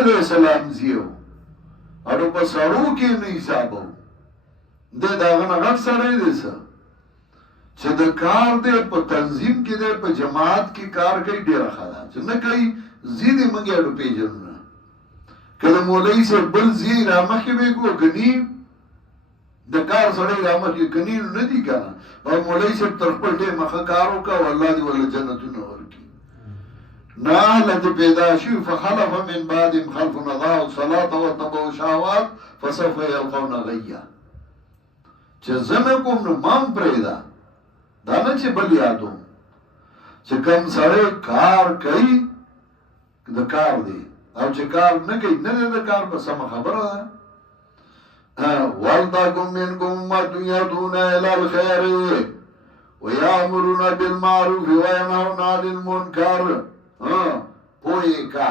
علیہ السلام زیو اڑو په سړو کې نه حسابو د داغه نه غټ سړی دی چې د کار دی په تنظیم کې دی په جماعت کې کار کوي ډېره ښه ده چې نه کوي ځینې موږ یې اړو پېژنو نه کله مولوي صاحب بل ځي رامخکې به کو کني د کار سړی رامخکې کني نه دي که نه او مولوي صاحب تر خپل ټیمه ښه کار وکړه والله دې ورله جنتونه ورکړي نه اهله دې پیدا شوي فخلف من بعدهم خلف اضاعوا الصلاة واتبعوا الشهوات فسوف یلقون غیا چې زه مې کوم نو ما هم پرېږده دا نه چې بل یادو چې کوم سړی کار کوي د کار دی او چې کار نه کوي نه دی د کار په سمه خبره ده ولتکن منکم امة یدعون الی الخیر ویأمرون بالمعروف وینهون عن المنکر پوهې کا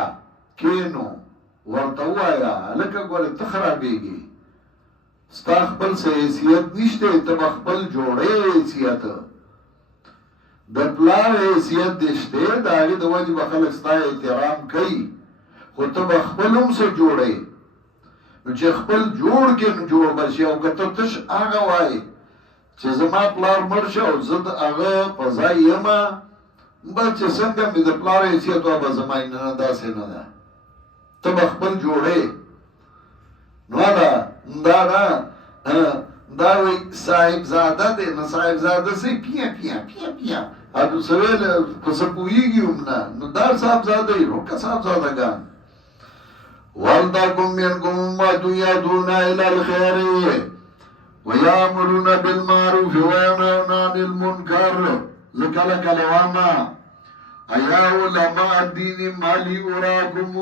کینو ورته ووایه هلکه ګورې ته خرابېږي ستا خپل څه حیثیت نشته ته به خپل جوړې حیثیت د پلار حیثیت دې شته د هغې د وجې به خلک ستا احترام کوي خو ته به خپل هم څه جوړې نو چې خپل جوړ کې نو جوړ به شي او که ته تش هغه وایې چې زما پلار مړ شه او زه د هغه په ځای یمه بس چې څنګه مې د پلار حیثیت وه به زما نه داسې نه ده ته به خپل جوړې نو دا وی صاحبزاده دی نو صاحبزاده سی پیا ادو سویل پس پویگی امنا نو دار صاحبزاده ای روکا صاحبزاده گان وَلْتَكُنْ مِنْكُمْ أُمَّةٌ يَدْعُونَ إِلَى الْخَيْرِ وَيَأْمُرُونَ بِالْمَعْرُوفِ وَيَنْهَوْنَ عَنِ الْمُنْكَرِ لَكَلَكَ لَوَامَا أَيَا عُلَمَاءَ الدِّينِ مَا لِي أُرَاكُمْ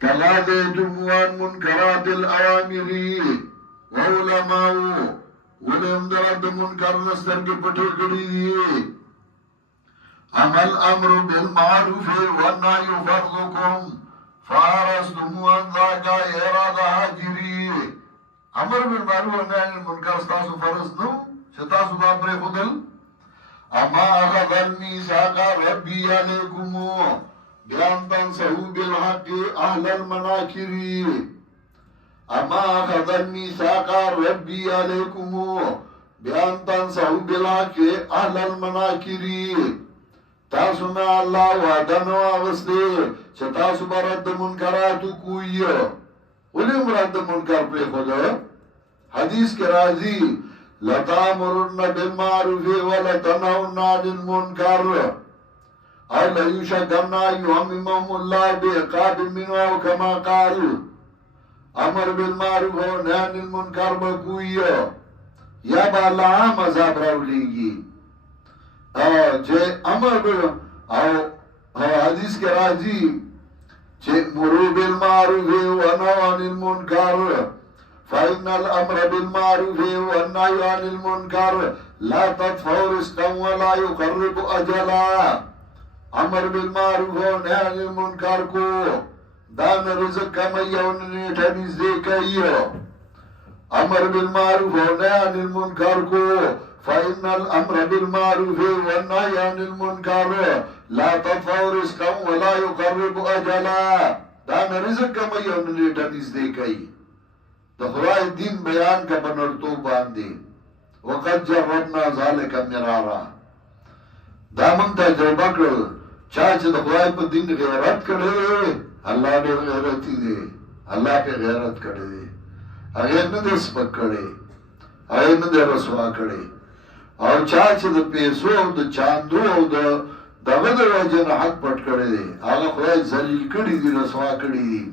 تَلَاذَيْتُمْ عَنْ مُنْكَرَاتِ الْأَوَامِرِ وَعُلَمَاءُ ولهم درد منکر نستر کی پٹھے کری عمل امر بالمعروف والنهي فرضكم فارستم ان ذاك اراد حاجری امر بالمعروف والنهي عن المنکر ستاسو فرض نو ستاسو باپر خودل اما اخذ الميثاق ربي عليكم بأن تنصحوا بالحق اهل المناكر اما اخذ الميثاق ربي عليكم بأن تنصحوا بالحق اهل المناكر تاسو نه الله وعده نو واغسته چې تاسو به رد منکراتو کوی ولې مراد منکر پرې خدا حدیث کې راځي لتامرن بالمعروف ولتنهون عن المنکر او ليشكن يهمهم الله بعقاب منه كما قال امر بالمعروف ونهي عن المنکر بکوی یا با الله عام عذاب راولیږي چې امر او حدیث کې راځي چې مروا بالمعروف ونهوا عن المنکر فإن الأمر بالمعروف والنهي عن المنکر لا تدفع رزقا ولا يقرب أجلا امر بالمعروف ونهي عن المنکر کو دان رزق کمی او نیټه نږدې کوي امر بالمعروف ونهي عن المنکر کو فإن الأمر بالمعروف والنهي عن المنکر لا تدفع رزقا ولا يقرب أجلا دان رزق کمی او نیټه نږدې کوي د خدای دین بیان کا بنرتوب باندې وقد جربنا ذلك مرارا دا مونږ تجربه کړل چا چې د خدای په دین غیرت کړی الله ډېر غیرتی دی الله په غیرت کړی دی هغه نه دې سپک کړی هغه نه دې رسوا کړی او چا چې د پیسو او د چاندو او دغه د وجه نه حق پټ کړی دی هغه خدای ذلیل کړی دی رسوا کړی دی